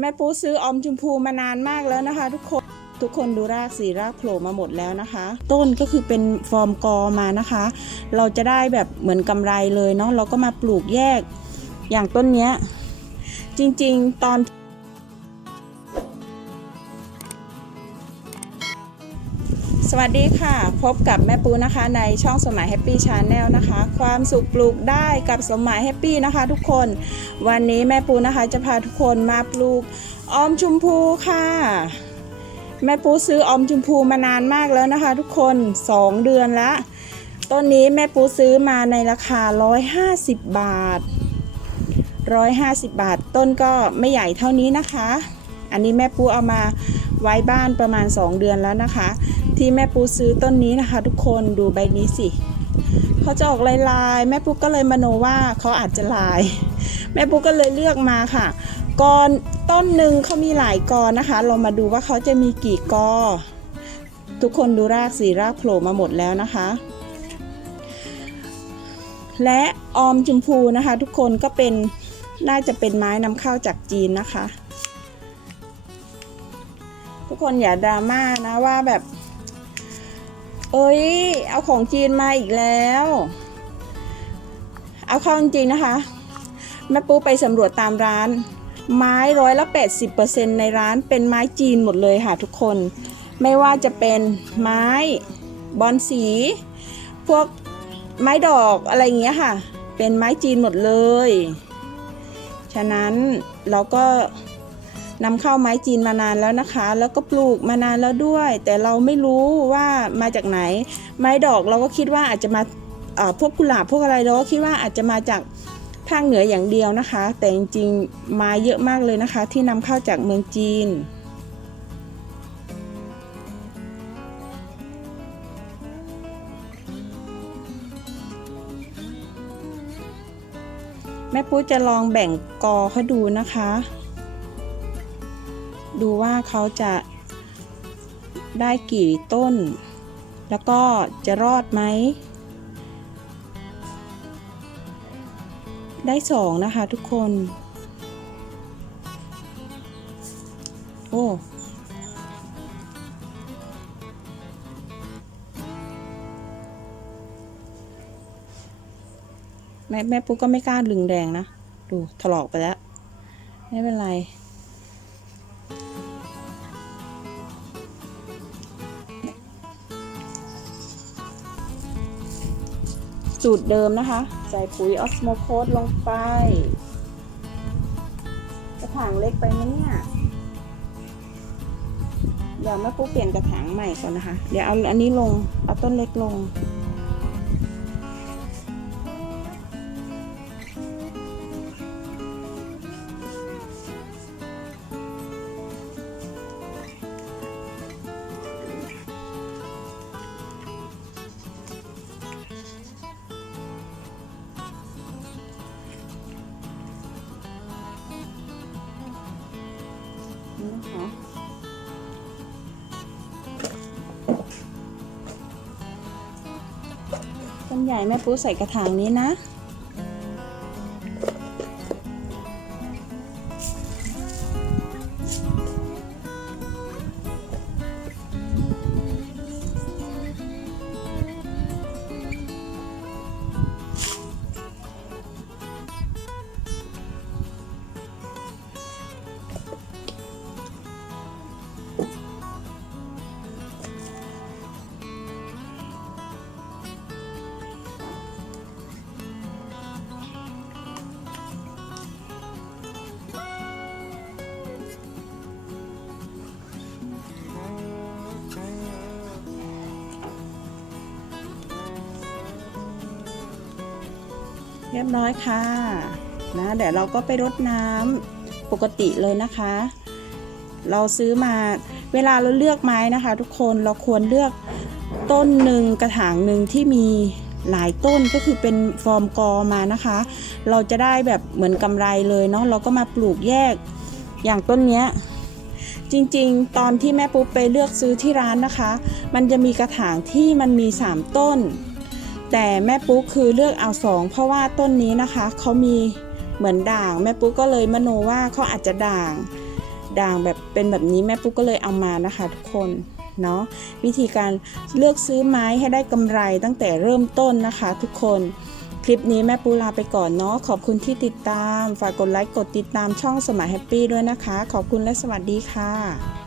แม่ปูซื้ออมชมพูมานานมากแล้วนะคะ ทุกคนทุกคนดูรากสีรากโผล่มาหมดแล้วนะคะ ต้นก็คือเป็นฟอร์มกอมานะคะ เราจะได้แบบเหมือนกำไรเลยเนาะเราก็มาปลูกแยกอย่างต้นเนี้ย จริงๆ ตอน สวัสดีค่ะ พบกับแม่ปูนะคะในช่องสมัยแฮปปี้ชาแนลนะคะ ความสุขปลูกได้กับสมัยแฮปปี้นะคะ ทุกคน วันนี้แม่ปูนะคะจะพาทุกคนมาปลูกออมชมพูค่ะ แม่ปูซื้อออมชมพูมานานมากแล้วนะคะ ทุกคน 2 เดือนละต้นนี้แม่ปูซื้อมาในราคา 150 บาท 150 บาท ต้นก็ไม่ใหญ่เท่านี้นะคะ อันนี้แม่ปูเอามาไว้บ้านประมาณ 2 เดือนแล้วนะคะ ที่แม่ปูซื้อต้นนี้นะคะ ทุกคนดูใบนี้สิเขาจะออกลายลายๆแม่ปูก็เลยมโนว่าเขาอาจจะลาย แม่ปูก็เลยเลือกมาค่ะกอนต้นหนึ่งเขามีหลายกอนะคะ เรามาดูว่าเขาจะมีกี่กอ ทุกคนดูรากสีรากโผล่มาหมดแล้วนะคะ และออมชมพูนะคะ ทุกคนก็เป็นน่าจะเป็นไม้นำเข้าจากจีนนะคะ ทุกคนอย่าดราม่านะว่าแบบ เอ้ย เอาของจีนมาอีกแล้ว เอาเข้าจริงนะคะ แม่ปูไปสำรวจตามร้าน ไม้ร้อยละ80%ในร้านเป็นไม้จีนหมดเลยค่ะทุกคน ไม่ว่าจะเป็นไม้บอนสี พวกไม้ดอกอะไรอย่างเงี้ยค่ะ เป็นไม้จีนหมดเลย ฉะนั้นเราก็ นำเข้าไม้จีนมานานแล้วนะคะ แล้วก็ปลูกมานานแล้วด้วย แต่เราไม่รู้ว่ามาจากไหน ไม้ดอกเราก็คิดว่าอาจจะมาพวกกุหลาบพวกอะไรเราก็คิดว่าอาจจะมาจากภาคเหนืออย่างเดียวนะคะ แต่จริงๆมาเยอะมากเลยนะคะ ที่นำเข้าจากเมืองจีนแม่ปูจะลองแบ่งกอเขาดูนะคะ ดูว่าเขาจะได้กี่ต้น แล้วก็จะรอดไหม ได้สองนะคะทุกคน โอ้แม่แม่ปุ๊กก็ไม่กล้าลึงแดงนะ ดูถลอกไปแล้ว ไม่เป็นไร สูตรเดิมนะคะ ใส่ปุ๋ยออสโมโคสลงไป กระถางเล็กไปไหมเนี่ยเดี๋ยวแม่ปุ๊กเปลี่ยนกระถางใหม่ก่อนนะคะ เดี๋ยวเอาอันนี้ลง เอาต้นเล็กลง ใหญ่แม่ปูใส่กระถางนี้นะ รียบร้อยค่ะนะเดี๋ยวเราก็ไปรดน้ำปกติเลยนะคะ เราซื้อมาเวลาเราเลือกไม้นะคะ ทุกคนเราควรเลือกต้นหนึ่งกระถางหนึ่งที่มีหลายต้นก็คือเป็นฟอร์มกอมานะคะ เราจะได้แบบเหมือนกำไรเลยเนาะเราก็มาปลูกแยกอย่างต้นเนี้ยจริงๆ ตอนที่แม่ปุ๊บไปเลือกซื้อที่ร้านนะคะ มันจะมีกระถางที่มันมี 3 ต้น แต่แม่ปุ๊กคือเลือกเอาสองเพราะว่าต้นนี้นะคะเขามีเหมือนด่างแม่ปุ๊กก็เลยมโนว่าเขาอาจจะด่าง ด่างแบบเป็นแบบนี้แม่ปุ๊กก็เลยเอามานะคะ ทุกคนเนาะวิธีการเลือกซื้อไม้ให้ได้กำไรตั้งแต่เริ่มต้นนะคะ ทุกคนคลิปนี้แม่ปูลาไปก่อนเนาะขอบคุณที่ติดตาม ฝากกดไลค์กดติดตามช่องสมัยแฮปปี้ด้วยนะคะ ขอบคุณและสวัสดีค่ะ